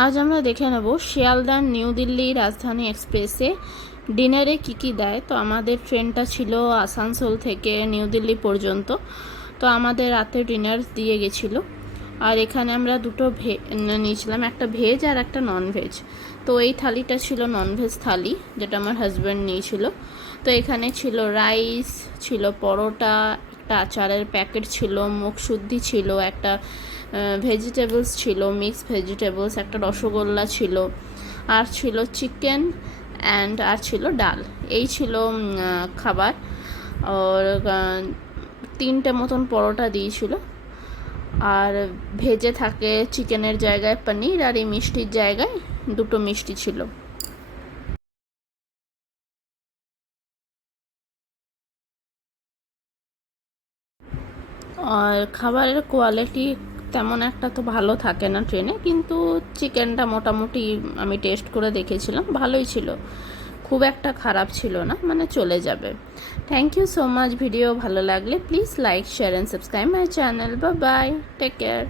আজ আমরা দেখে নেব শিয়ালদা নিউ দিল্লি রাজধানী এক্সপ্রেসে ডিনারে কী দেয়। তো আমাদের ট্রেনটা ছিল আসানসোল থেকে নিউ দিল্লি পর্যন্ত। তো আমাদের রাতে ডিনার দিয়ে গেছিলো। আর এখানে আমরা দুটো নিয়েছিলাম, একটা ভেজ আর একটা ননভেজ। তো এই থালিটা ছিল ননভেজ থালি, যেটা আমার হাজব্যান্ড নিয়েছিল। তো এখানে ছিল রাইস, ছিল পরোটা, একটা আচারের প্যাকেট ছিল, মুখশুদ্ধি ছিল, একটা ভেজিটেবলস ছিল, মিক্স ভেজিটেবলস, একটা রসগোল্লা ছিল, আর ছিল চিকেন আর ছিল ডাল। এই ছিল খাবার। আর 3টে মতন পরোটা দিয়েছিল। আর ভেজে থাকে চিকেনের জায়গায় পনির, আর এই মিষ্টির জায়গায় 2টো মিষ্টি ছিল। আর খাবারের কোয়ালিটি তেমন একটা তো ভালো থাকে না ট্রেনে, কিন্তু চিকেনটা মোটামুটি আমি টেস্ট করে দেখেছিলাম, ভালোই ছিল, খুব একটা খারাপ ছিল না, মানে চলে যাবে। Thank you so much. Video ভালো লাগলে please like, share and subscribe my channel. Bye bye, take care.